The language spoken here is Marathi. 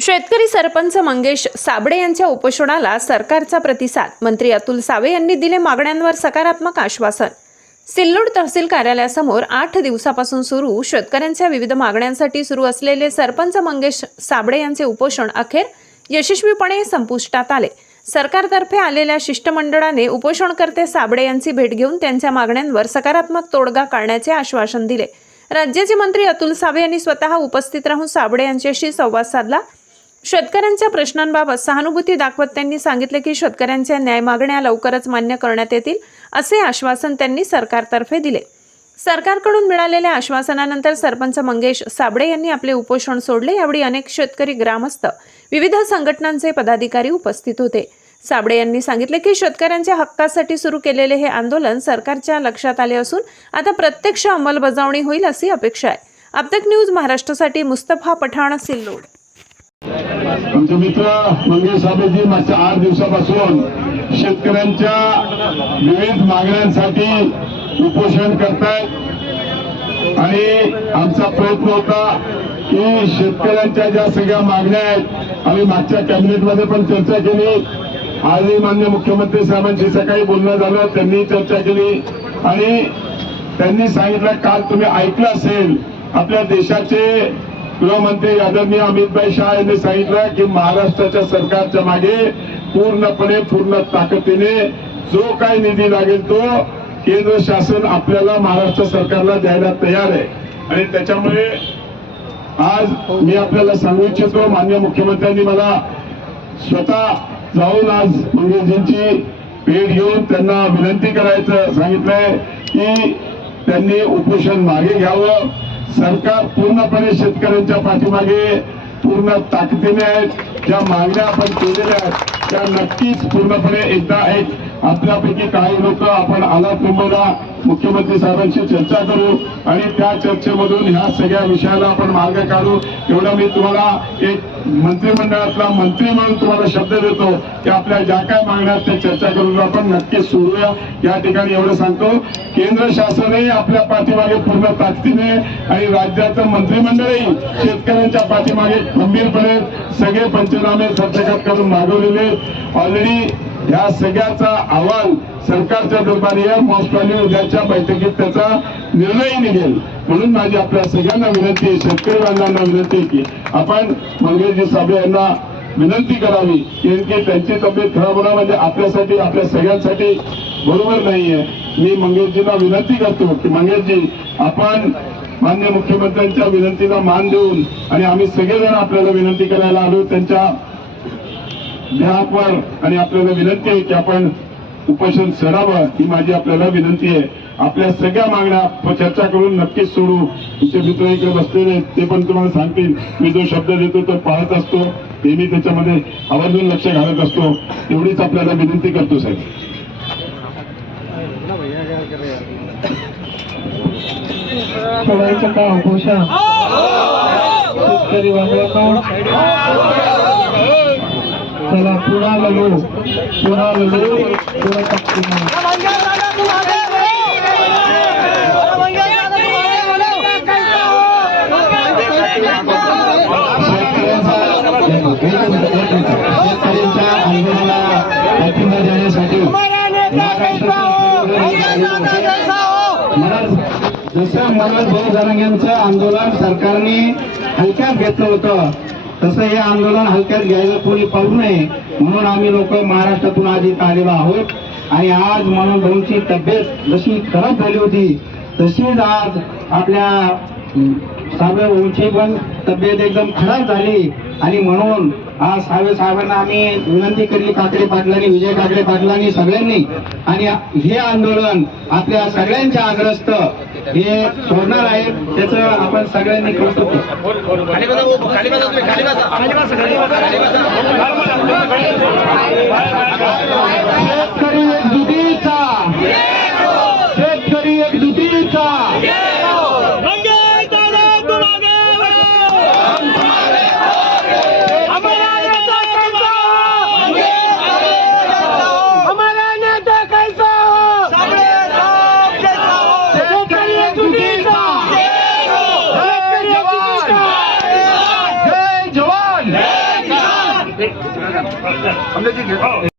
शेतकरी सरपंच मंगेश साबळे यांच्या उपोषणाला सरकारचा प्रतिसाद. मंत्री अतुल सावे यांनी दिले मागण्यांवर सकारात्मक आश्वासन. सिल्लोड तहसील कार्यालयासमोर आठ दिवसापासून सुरू शेतकऱ्यांच्या विविध मागण्यांसाठी सुरू असलेले सरपंच मंगेश साबळे यांचे उपोषण अखेर यशस्वीपणे संपुष्टात आले. सरकारतर्फे आलेल्या शिष्टमंडळाने उपोषणकर्ते साबळे यांची भेट घेऊन त्यांच्या मागण्यांवर सकारात्मक तोडगा काढण्याचे आश्वासन दिले. राज्याचे मंत्री अतुल सावे यांनी स्वतः उपस्थित राहून साबळे यांच्याशी संवाद साधला. शेतकऱ्यांच्या प्रश्नांबाबत सहानुभूती दाखवत त्यांनी सांगितले की शेतकऱ्यांच्या न्याय मागण्या लवकरच मान्य करण्यात येतील असे आश्वासन त्यांनी सरकारतर्फे दिले. सरकारकडून मिळालेल्या आश्वासनानंतर सरपंच मंगेश साबळे यांनी आपले उपोषण सोडले. यावेळी अनेक शेतकरी ग्रामस्थ विविध संघटनांचे पदाधिकारी उपस्थित होते. साबळे यांनी सांगितले की शेतकऱ्यांच्या हक्कासाठी सुरू केलेले हे आंदोलन सरकारच्या लक्षात आले असून आता प्रत्यक्ष अंमलबजावणी होईल अशी अपेक्षा आहे. अपतक न्यूज महाराष्ट्रासाठी मुस्तफा पठाण सिल्लोड. आमचे मित्र मंगेश साहेबजी मागच्या आठ दिवसापासून शेतकऱ्यांच्या विविध मागण्यांसाठी उपोषण करतायत. आणि आमचा प्रयत्न होता की शेतकऱ्यांच्या ज्या सगळ्या मागण्या आहेत आम्ही मागच्या कॅबिनेटमध्ये पण चर्चा केली. आजही मान्य मुख्यमंत्री साहेबांशी सकाळी बोलणं झालं त्यांनी चर्चा केली. आणि त्यांनी सांगितलं काल तुम्ही ऐकलं असेल आपल्या देशाचे गृहमंत्री आदरणीय अमितभाई शहा यांनी सांगितलं की महाराष्ट्राच्या सरकारच्या मागे पूर्णपणे पूर्ण ताकदीने जो काही निधी लागेल तो केंद्र शासन आपल्याला महाराष्ट्र सरकारला द्यायला तयार आहे. आणि त्याच्यामुळे आज मी आपल्याला सांगू इच्छितो मान्य मुख्यमंत्र्यांनी मला स्वतः जाऊन आज मंगेशजींची भेट घेऊन त्यांना विनंती करायचं सांगितलंय की त्यांनी उपोषण मागे घ्यावं. सरकार पूर्णपणे शेतकऱ्यांच्या पाठीमागे पूर्ण ताकदीने आहेत. ज्या मागण्या आपण केलेल्या आहेत त्या नक्कीच पूर्णपणे एकदा एक आपल्यापैकी काही लोक आपण आलात मुंबईला मुख्यमंत्री साहेबांशी चर्चा करू आणि त्या चर्चेमधून ह्या सगळ्या विषयाला आपण मार्ग काढू. एवढं मी तुम्हाला एक मंत्रिमंडळातला मंत्री म्हणून तुम्हाला शब्द देतो की आपल्या ज्या काय मागण्या त्या चर्चा करून आपण नक्कीच सोडूया. या ठिकाणी एवढं सांगतो केंद्र शासनही आपल्या पाठीमागे पूर्ण ताकदीने आणि राज्याचं मंत्रिमंडळही शेतकऱ्यांच्या पाठीमागे खंबीरपणे सगळे पंचनामे सरसकट करून मागवलेले ऑलरेडी या सगळ्याचा अहवाल सरकारच्या दरबारी या मोस्ट उद्याच्या बैठकीत त्याचा निर्णय निघेल. म्हणून माझी आपल्या सगळ्यांना विनंती आहे शेतकरी बांधवांना विनंती आहे की आपण मंगेशजी साबळे यांना विनंती करावी. की त्यांची तब्येत खराब होणार म्हणजे आपल्यासाठी आपल्या सगळ्यांसाठी बरोबर नाहीये. मी मंगेशजींना विनंती करतो की मंगेशजी आपण मान्य मुख्यमंत्र्यांच्या विनंतीला मान देऊन आणि आम्ही सगळेजण आपल्याला विनंती करायला आलो. त्यांच्या वर आणि आपल्याला विनंती आहे की आपण उपोषण सरावं ही माझी आपल्याला विनंती आहे. आपल्या सगळ्या मागण्या चर्चा करून नक्कीच सोडू. तुमचे मित्र इकडे बसलेले ते पण तुम्हाला सांगतील. मी जो शब्द देतो तो पाहत असतो. नेहमी त्याच्यामध्ये आवर्जून लक्ष घालत असतो. एवढीच आपल्याला विनंती करतो साहेब. का उपोषण? शेतकरी चला पुन्हा लढू पुन्हा लढू पुन्हा शेतकऱ्यांच्या आंदोलनाला पाठिंबा देण्यासाठी जसं मनोज भाऊ जरांगेंचं आंदोलन सरकारने हलक्यात घेतलं होतं. तसं हे आंदोलन हलक्यात घ्यायला कोणी पाहू नये. म्हणून आम्ही लोक महाराष्ट्रातून आज इथं आलेलो आहोत. आणि आज म्हणून भाऊंची तब्येत जशी खराब झाली होती तशीच आज आपल्या सावे पण तब्येत एकदम खराब झाली. आणि म्हणून आज सावे साहेबांना आम्ही विनंती केली काकडे पाटलांनी विजय काकडे पाटलांनी सगळ्यांनी. आणि हे आंदोलन आपल्या सगळ्यांच्या आग्रस्त हे सोडणार आहे त्याचं आपण सगळ्यांनी कौतुक 他们得禁止。